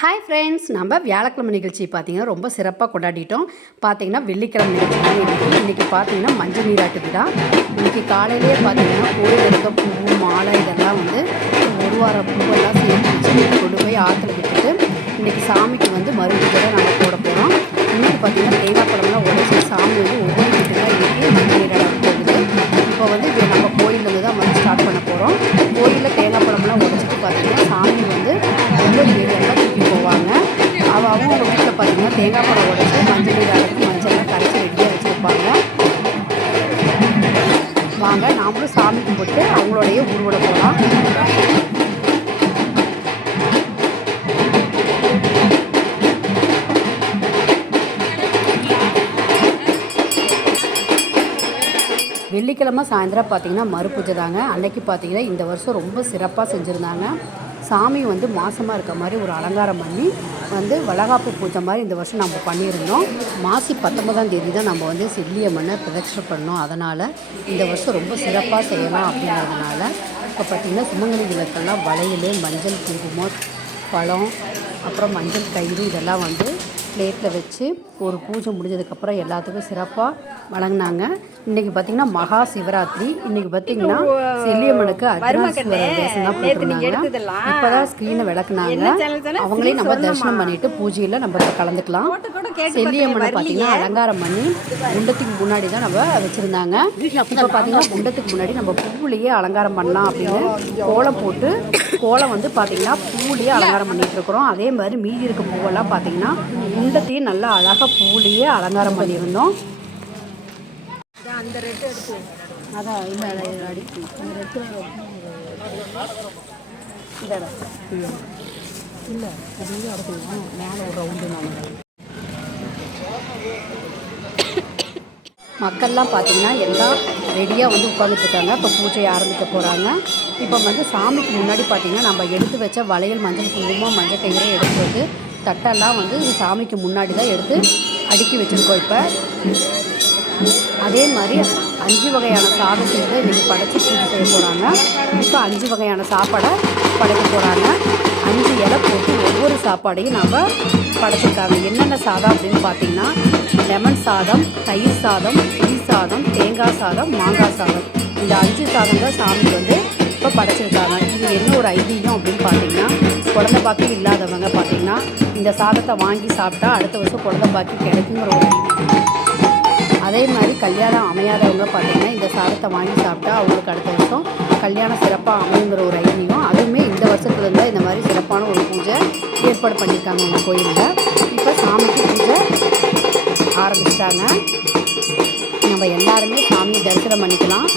Hi friends, நம்ம வியாழக்கிழமை நிகழ்ச்சி பார்த்தீங்கன்னா ரொம்ப சிறப்பாக கொண்டாடிட்டோம். பார்த்தீங்கன்னா வெள்ளிக்கிழமை நிகழ்ச்சி இன்றைக்கி பார்த்தீங்கன்னா மஞ்சள் நீராட்டு விழா. இன்றைக்கி காலையிலேயே பார்த்தீங்கன்னா கோயில் இருக்க பூ மாலை இதெல்லாம் வந்து ஒரு வாரம் பூவெல்லாம் சேர்த்து வச்சு கொண்டு போய் ஆற்றுல விட்டுட்டு இன்றைக்கி சாமிக்கு வந்து மறுபடியும் நாங்கள் போட போகிறோம். இன்றைக்கி பார்த்தீங்கன்னா தேங்காய் பழம்லாம் உடச்சி சாமி வந்து ஒவ்வொரு வீட்டுக்காக இன்றைக்கி மஞ்சள் நீராட்டம் போகுது. இப்போ வந்து நம்ம கோயிலேருந்து தான் வந்து ஸ்டார்ட் பண்ண போகிறோம். கோயிலில் தேங்காய் பழம்லாம் உடச்சிட்டு பார்த்தீங்கன்னா சாமி வந்து ஒவ்வொரு வீடெல்லாம் தூக்கி போவாங்க. அவங்க வீட்டில் பார்த்தீங்கன்னா தேங்காய் பழம் உடச்சி மஞ்சள் நீராட்டுக்கு மஞ்சள்லாம் கரைச்சி ரெடியாக வச்சுருப்பாங்க. வாங்க நாமளும் சாமி கும்பிட்டு அவங்களோடைய ஊர்வல போகலாம். வெள்ளிக்கிழமை சாயந்தரம் பார்த்திங்கன்னா மறுபூஜை தாங்க. அன்னைக்கு பார்த்திங்கன்னா இந்த வருஷம் ரொம்ப சிறப்பாக செஞ்சுருந்தாங்க. சாமி வந்து மாதமாக இருக்க மாதிரி ஒரு அலங்காரம் பண்ணி வந்து வளகாப்பு பூஜை மாதிரி இந்த வருஷம் நம்ம பண்ணியிருந்தோம். மாசி 19ஆம் தேதி தான் நம்ம வந்து செல்லியம்மனை பிரதட்சணை பண்ணோம். அதனால் இந்த வருஷம் ரொம்ப சிறப்பாக செய்யலாம் அப்படிங்கிறதுனால இப்போ பார்த்திங்கன்னா சுமங்கலி விளக்கெல்லாம் வளையல், மஞ்சள் குங்குமம், பழம், அப்புறம் மஞ்சள் கயிறு இதெல்லாம் வந்து பிளேட்டில் வச்சு ஒரு பூஜை முடிஞ்சதுக்கப்புறம் எல்லாத்துக்கும் சிறப்பாக வழங்கினாங்க. இன்றைக்கி பார்த்திங்கன்னா மகா சிவராத்திரி. இன்றைக்கி பார்த்திங்கன்னா செல்லியம்மனுக்கு அர்த்தநாரீஸ்வரர் வேஷம் தான் போட்டிருந்தாங்க. இப்போ தான் ஸ்க்ரீனை விளக்குனாங்க. அவங்களே நம்ம தரிசனம் பண்ணிவிட்டு பூஜையில் நம்ம கலந்துக்கலாம். செல்லியம்மனை பார்த்திங்கன்னா அலங்காரம் பண்ணி குண்டத்துக்கு முன்னாடி தான் நம்ம வச்சுருந்தாங்க. இப்போ பார்த்திங்கன்னா குண்டத்துக்கு முன்னாடி நம்ம பூவிலேயே அலங்காரம் பண்ணலாம் அப்படின்னு கோலம் போட்டு கோலம் வந்து பார்த்திங்கன்னா பூவிலேயே அலங்காரம் பண்ணிகிட்ருக்குறோம். அதே மாதிரி மீதி இருக்க பூவெல்லாம் பார்த்திங்கன்னா குண்டத்தையும் நல்லா அழகாக பூவிலேயே அலங்காரம் பண்ணியிருந்தோம். அந்த ரெட்டு எடுத்து அதான் இல்லை அடிக்கும் அந்த ரெட்டு இல்லை அது அடக்கணும். மேலே ஒரு ரவுண்டு நான் மக்கள்லாம் பார்த்திங்கன்னா எல்லாம் ரெடியாக வந்து உட்காந்துட்ருக்காங்க. இப்போ பூஜையை ஆரம்பிக்க போகிறாங்க. இப்போ வந்து சாமிக்கு முன்னாடி பார்த்திங்கன்னா நம்ம எடுத்து வச்ச வளையல், மஞ்சள் குங்குமம், மஞ்சள் கயிறை எடுத்து வந்து தட்டெல்லாம் வந்து சாமிக்கு முன்னாடி தான் எடுத்து அடுக்கி வச்சுருக்கோம். இப்போ அதே மாதிரி 5 வகையான சாதம் செய்து இன்றைக்கி படைச்சி பூஜை செய்ய போகிறாங்க. இப்போ 5 வகையான சாப்பாடை படைக்க போகிறாங்க. 5 இலை போட்டு ஒவ்வொரு சாப்பாடையும் நம்ம படைச்சிருக்காங்க. என்னென்ன சாதம் அப்படின்னு பார்த்திங்கன்னா லெமன் சாதம், தயிர் சாதம், புளி சாதம், தேங்காய் சாதம், மாங்காய் சாதம். இந்த 5 சாதம் தான் சாமிக்கு வந்து இப்போ படைச்சிருக்காங்க. இது என்ன ஒரு ஐதீகம் அப்படின்னு பார்த்திங்கன்னா குழந்தை பாக்கி இல்லாதவங்க பார்த்திங்கன்னா இந்த சாதத்தை வாங்கி சாப்பிட்டா அடுத்த வருஷம் குழந்தை பாக்கி கிடைக்குங்கிற ஒரு ஐதீகம். அதே மாதிரி கல்யாணம் அமையாதவங்க பார்த்திங்கன்னா இந்த சாதத்தை வாங்கி சாப்பிட்டா அவங்களுக்கு அடுத்த வருஷம் கல்யாணம் சிறப்பாக அமையுங்கிற ஒரு ஐதீகம். அதுவுமே இந்த வருஷத்துலேருந்து இந்த மாதிரி சிறப்பான ஒரு பூஜை ஏற்பாடு பண்ணியிருக்காங்க உங்கள் கோயிலில். இப்போ சாமிக்கு பூஜை ஆரம்பிச்சிட்டாங்க. நம்ம எல்லாருமே சாமியை தரிசனம் பண்ணிக்கலாம்.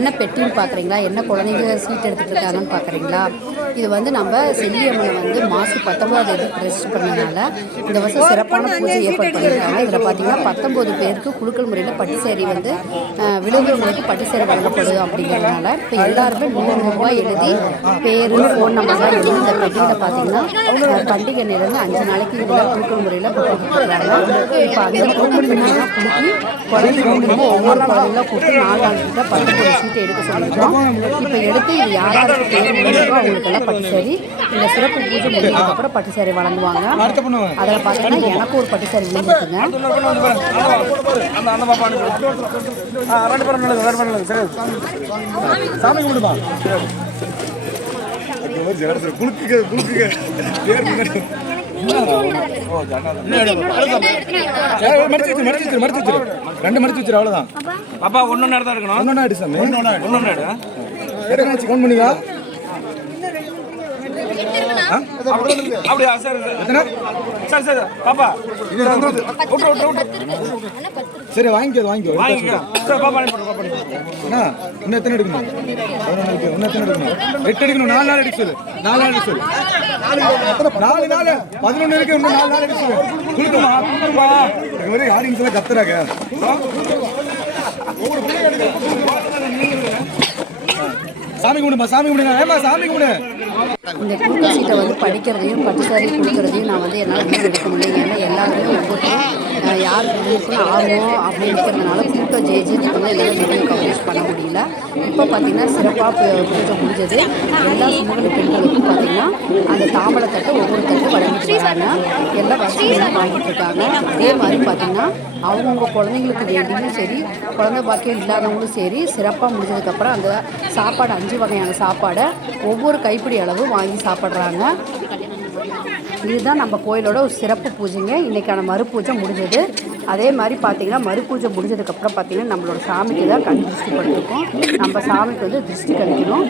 என்ன பெட்டின்னு பார்க்குறீங்களா, என்ன குழந்தைங்க சீட் எடுத்துகிட்டு இருக்காங்கன்னு பார்க்குறீங்களா? இது வந்து நம்ம செல்லியம்மனை வந்து மாசி 19 ரெஜிஸ்டர் பண்ணனால இந்த வருஷம் சிறப்பான பூஜை ஏற்பாடு பண்ணியிருக்காங்க. இதில் பார்த்தீங்கன்னா 19 பேருக்கு குலுக்கல் முறையில் பட்டு சேரி வந்து விழுந்தவங்களுக்கு பட்டு சேரி வழங்கப்படுது. அப்படிங்கிறதுனால இப்போ எல்லாருமே 100 ரூபாய் எழுதி பேர், ஃபோன் நம்பர்லாம் எழுதி இந்த பெட்டியில் பார்த்தீங்கன்னா பண்டிகை நேரம் 5 நாளைக்கு இதெல்லாம் குலுக்கல் முறையில் கொடுத்துருக்காங்க. இப்போ அந்த குலுக்கல் முறையெல்லாம் குலுக்கி குழந்தைங்களுக்கு ஒவ்வொரு குழந்தைங்களா கூப்பிட்டு 4 நாளைக்கு 19 சீட்டை எடுக்க சொல்லியிருக்கோம். இப்போ எடுத்து இது யாராருக்கு பேர் முடியுமோ அவங்களுக்கெல்லாம் பட்டு சேரி இந்த சிறப்பு பூஜை முடிஞ்சதுக்கப்புறம் பட்டு சேரி வழங்குவாங்க. அதில் பார்த்தீங்கன்னா எனக்கு ஒரு பட்டு சேரி விழுந்துருக்குங்க. மடிச்சு அவ்வளவுதான். பாப்பா ஒன்னு நேரம் எடுக்கணும். ஒன்னு எடு சாமி. ஒன்னு எடு. எடுக்கணும் கவுண்ட் பண்ணிக்கா. அப்படியே சரி சரி சரி பாப்பா சரி வாங்கிக்கோ பாப்பா அண்ணா இன்னும் எத்தனை எடுக்கணும்? 8 எடுக்கணும். 4 நாள் எடுக்க சொல்லு. 4 நாள் எடுக்க சொல்லு. 4 நாள் 11 இருக்கு. இன்னும் 4 நாள் எடுக்க சொல்லு. குளிக்குமா ஒரே ஆடியன்ஸ் எல்லாம் கத்துறாங்க. சாமி கும்பிடுங்க. ஏமா சாமி கும்பிடு. இந்த குலுக்கல் சீட்டை வந்து படிக்கிறதையும் பட்டு சாரி கொடுக்குறதையும் நான் வந்து என்னால் வீடியோ எடுக்க முடியல. ஏன்னா எல்லாருமே ஒவ்வொருத்தரும் யாருக்கு இருக்குன்னு ஆர்வம் அப்படின்னு இருக்கிறதுனால கூட்டம் ஜெயிச்சுட்டு வந்து என்னால் வீடியோ கவரேஜ் பண்ண முடியல. இப்போ பார்த்தீங்கன்னா சிறப்பாக பூஜை முடிஞ்சது. எல்லா சுமங்கலி பெண்களுக்கும் பார்த்தீங்கன்னா அந்த தாம்பழத்தட்டை ஒவ்வொரு தட்டு வழங்கிட்டு வராங்க. எல்லாம் வசதியெல்லாம் வாங்கிட்டு இருக்காங்க. அதே மாதிரி பார்த்தீங்கன்னா அவங்கவுங்க குழந்தைங்களுக்கு வேண்டியும் சரி, குழந்தை பாக்கியம் இல்லாதவங்களும் சரி, சிறப்பாக முடிஞ்சதுக்கப்புறம் அந்த சாப்பாடு 5 வகையான சாப்பாடை ஒவ்வொரு கைப்பிடி அளவு வாங்கி சாப்பிட்றாங்க. இதுதான் நம்ம கோயிலோட ஒரு சிறப்பு பூஜைங்க. இன்றைக்கான மறுபூஜை முடிஞ்சது. அதே மாதிரி பார்த்திங்கன்னா மறுபூஜை முடிஞ்சதுக்கப்புறம் பார்த்திங்கன்னா நம்மளோட சாமிக்கு தான் கண் திருஷ்டி படுத்துக்கும். நம்ம சாமிக்கு வந்து திருஷ்டி கழிக்கணும்.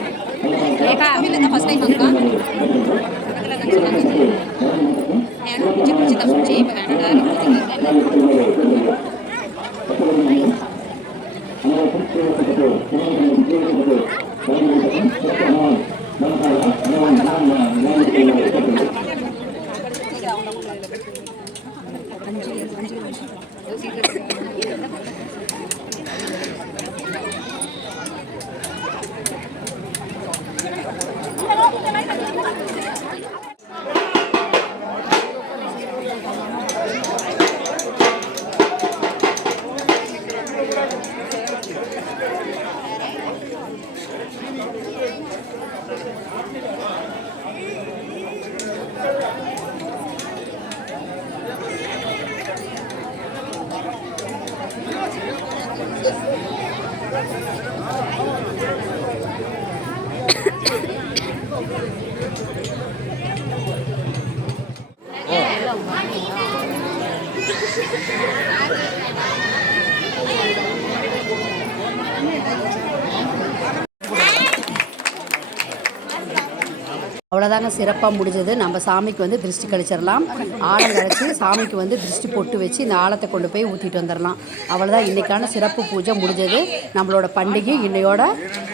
அவ்வளோதாங்க, சிறப்பாக முடிஞ்சது. நம்ம சாமிக்கு வந்து திருஷ்டி கழிச்சிடலாம். ஆழம் கரைச்சி சாமிக்கு வந்து திருஷ்டி பொட்டு வச்சு இந்த ஆழத்தை கொண்டு போய் ஊற்றிட்டு வந்துடலாம். அவ்வளோதான், இன்றைக்கான சிறப்பு பூஜை முடிஞ்சது. நம்மளோட பண்டிகை இன்னையோட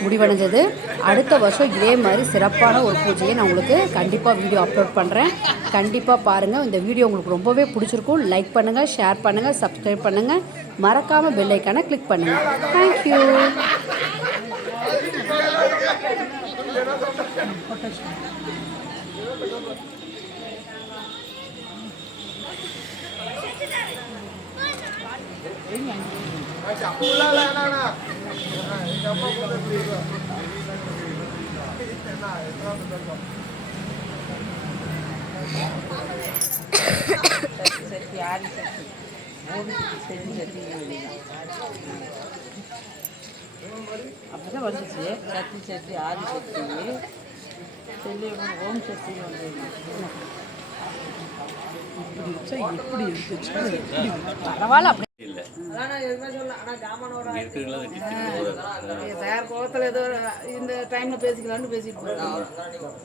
முடிவடைஞ்சது. அடுத்த வருஷம் இதே மாதிரி சிறப்பான ஒரு பூஜையை நான் உங்களுக்கு கண்டிப்பாக வீடியோ அப்லோட் பண்ணுறேன். கண்டிப்பாக பாருங்கள். இந்த வீடியோ உங்களுக்கு ரொம்பவே பிடிச்சிருக்கும். லைக் பண்ணுங்கள், ஷேர் பண்ணுங்கள், சப்ஸ்கிரைப் பண்ணுங்கள். மறக்காமல் பெல் ஐக்கானை கிளிக் பண்ணுங்கள். தேங்க்யூ. அப்பதான் வந்துச்சு சக்தி சக்தி ஆதி சக்தி செல்லி ஓம் சக்தி வந்து இப்படி இருந்துச்சு பரவாயில்ல. அப்படி இல்லை கோவத்தில் ஏதோ இந்த டைமில் பேசிக்கலான்னு பேசிட்டு போகிறோம்.